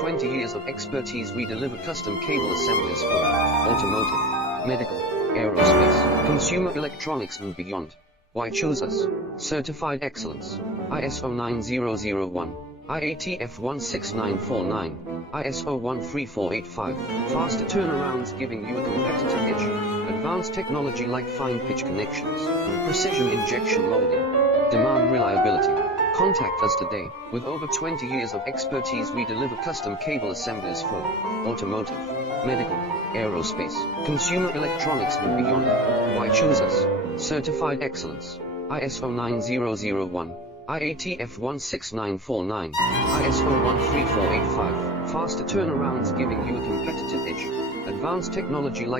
20 years of expertise, we deliver custom cable assemblies for automotive, medical, aerospace, consumer electronics and beyond. Why choose us? Certified excellence. ISO 9001, IATF 16949, ISO 13485. Faster turnarounds giving you a competitive edge. Advanced technology like fine pitch connections, precision injection molding. Demand reliability. Contact us today. With over 20 years of expertise, we deliver custom cable assemblies for automotive, medical, aerospace, consumer electronics and beyond. Why choose us? Certified excellence. ISO 9001, IATF 16949, ISO 13485. Faster turnarounds giving you a competitive edge. Advanced technology like